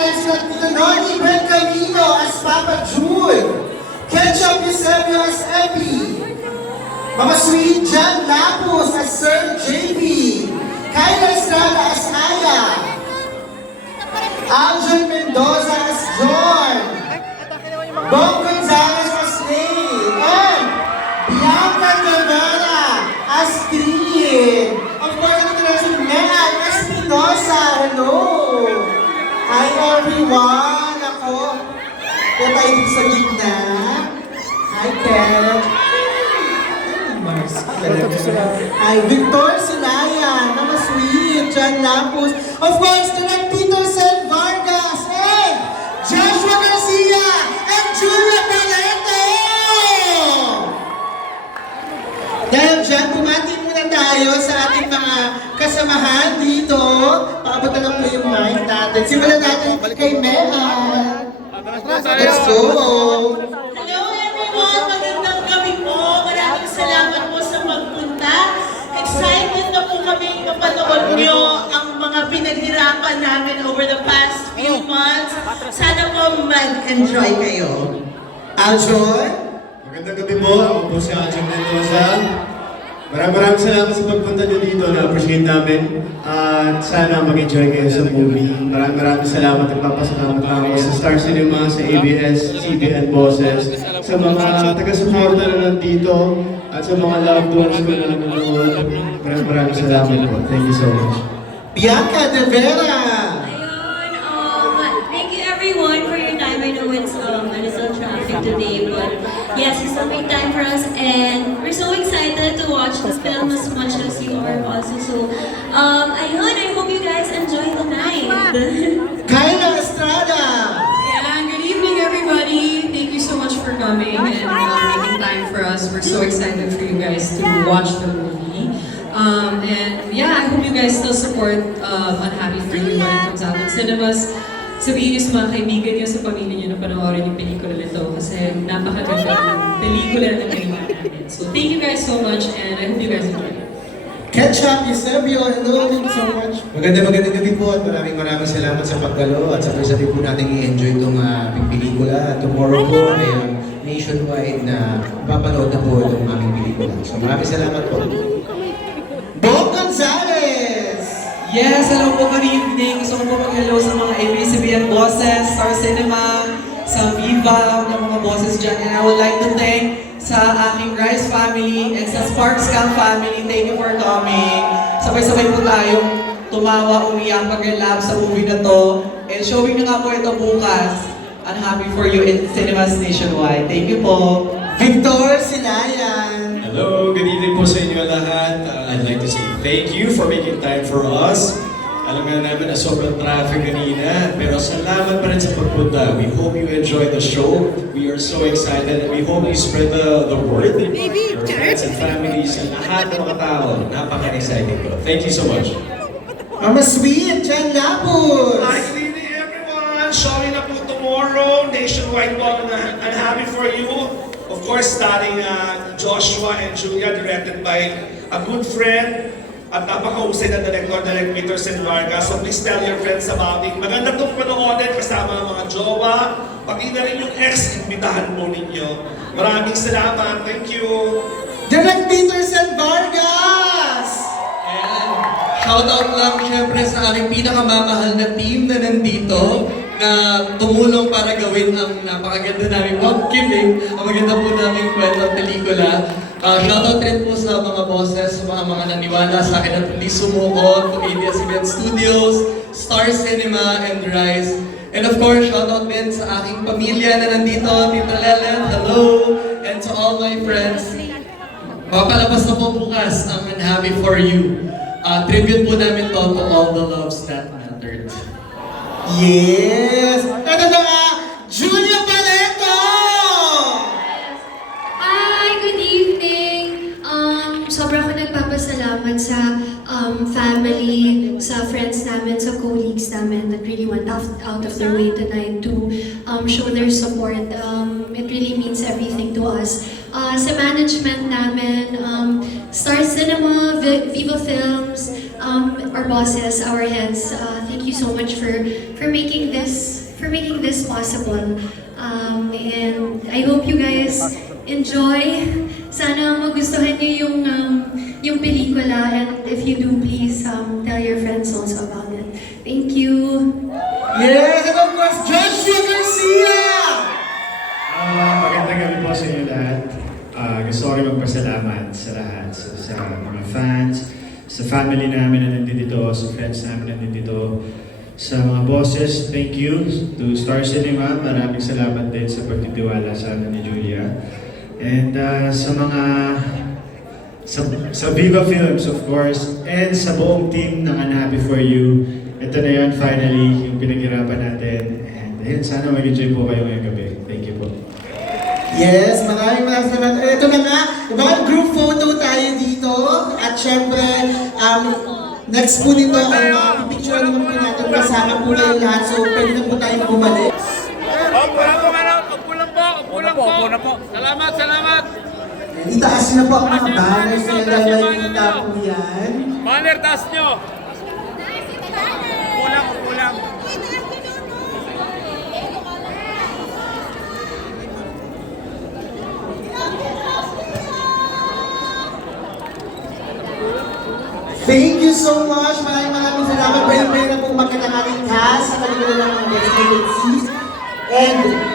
Gonzalez at Noni Benjamino as Papa June. Ketchup Eusebio as Epi. Mama Sweet John Lapus as Sir JB. Kyla Estrada as Aya. Aljon Mendoza as John. Bong Gonzalez as Nate. And Bianca Guevara as Trin. Of course, ito na si Megan Espinosa. Hello! Hi everyone! Ako, kaya tayo dito sa gitna. Hi, Kat. Mars. Hi, Victor Sulayan. Mama Sweet. John Lapus. Of course, Direk Peterson Vargas. And Joshua Garcia. And Julia Palete. Dahil dyan, bumati muna tayo sa ating mga kasamahan dito. Paabot na lang po yung mic natin. Simulan natin kay Mehan. Let's go! Hello everyone! Magandang gabi po! Maraming salamat po sa pagpunta. Excited na po kami kapanood nyo ang mga pinaghirapan namin over the past few months. Sana po mag-enjoy kayo. Aljon? Magandang gabi po. Ako po si Aljon Mendoza. Maraming salamat sa pagpunta nyo dito. Na-appreciate namin. At sana mag-enjoy kayo sa movie. Maraming salamat at papasalamat ako sa Star Cinema, sa ABS-CBN bosses, sa mga taga-suporta na nandito, at sa mga loved ones ko na nanonood. Maraming salamat po. Thank you so much. Bianca De Vera! Ayun, thank you everyone for your time. I know it's a little traffic today, but yes, you still make time for us, and we're so excited to watch this film as much as you are also. So, ayun, I hope you guys enjoy the night. Kyla Estrada! Yeah, good evening everybody. Thank you so much for coming and making time for us. We're so excited for you guys to watch the movie. And yeah, I hope you guys still support Unhappy for You when it comes out in cinemas. Sabihin niyo sa mga kaibigan niyo, sa pamilya niyo na panoorin yung pelikula nito kasi napakaganda ng pelikula na ginawa namin. So thank you guys so much and I hope you guys enjoy. Ketchup Eusebio, hello, thank you so much. Magandang gabi po at maraming salamat sa pagdalo at sa pwede po natin i-enjoy itong pelikula. Tomorrow po ay nationwide na papanood na po itong aming pelikula. So maraming salamat po. Bong Gonzalez! Yes, hello po, good evening. Gusto ko po mag-hello sa mga ABS-CBN bosses, Star Cinema, sa Viva, ng mga bosses dyan. And I would like to thank sa aking Rice family and sa Sparks Camp family. Thank you for coming. Sabay-sabay po tayong tumawa, umiyak, mag-relax sa movie na to. And showing nyo nga po ito bukas. Unhappy for You in cinemas nationwide. Thank you po. Victor Silayan! Hello, good evening po sa inyo lahat. I'd like to say thank you for making time for us. Alam nga namin na sobrang traffic kanina, pero salamat pa rin sa pagpunta. We hope you enjoy the show. We are so excited and we hope you spread the word. Your friends and families and lahat ng mga tao. Napaka-exciting ko. Thank you so much. Mama Sweet, John Lapus! Hi, good evening everyone! Showing na po tomorrow, nationwide po na Unhappy for You. Of course, starring Joshua and Julia, directed by a good friend at napakahusay na director, Direk Peterson Vargas. So please tell your friends about it. Maganda itong panoorin kasama ang mga jowa, pati na rin yung ex-imbitahan po ninyo. Maraming salamat. Thank you. Direk Peterson Vargas! Ayan. Shoutout lang syempre sa aming pinakamamahal na team na nandito na tumulong para gawin ang napakaganda namin kidding, ang maganda po namin kwento at pelikula. Shoutout rin po sa mga bosses, sa mga naniwala sa akin at hindi sumuko, to ABS-CBN Studios, Star Cinema, and Rise. And of course, shoutout din sa aking pamilya na nandito, Tita Lelen, hello! And to all my friends. Mapalabas na po bukas ang Unhappy for You. Tribute po namin to all the loves that mattered. Yes! Ito na nga, Julia Paleto! Hi, good evening. Sobrang ako nagpapasalamat sa family, sa friends namin, sa colleagues namin that really went out of their way tonight to show their support. It really means everything to us. Sa management namin, Star Cinema, Viva Films, our bosses, our heads, thank you so much for making this possible. And I hope you guys enjoy. Sana magustuhan niyo yung pelikula, and if you do, please tell your friends also about it. Thank you. Yes, and of course, Joshua Garcia! Magandang gabi po sa inyo lahat. Gusto ko rin magpasalamat sa lahat, sa mga fans, sa family namin na nandito, sa friends namin na nandito, sa mga bosses, thank you. To Star Cinema, maraming salamat din sa pagtitiwala sa amin ni Julia. And sa Viva Films, of course, and sa buong team ng Unhappy For You. Ito na yun, finally, yung pinaghirapan natin. And ayun, sana mag-enjoy po kayo ngayong gabi. Thank you po. Yes, maraming salamat. Ito na nga, diba, group photo tayo dito. At syempre, next po nito, ang picture naman po natin, kasama po kayo lahat. So, pwede na po tayo bumalik. Upo na po. Salamat. Itaas na po ang mga banners na nakikita po yan. Banner, taas nyo. Kulang. Thank you so much. Maraming salamat. Pwede na po magkita ng ating cast sa kanila ng mga next agencies. And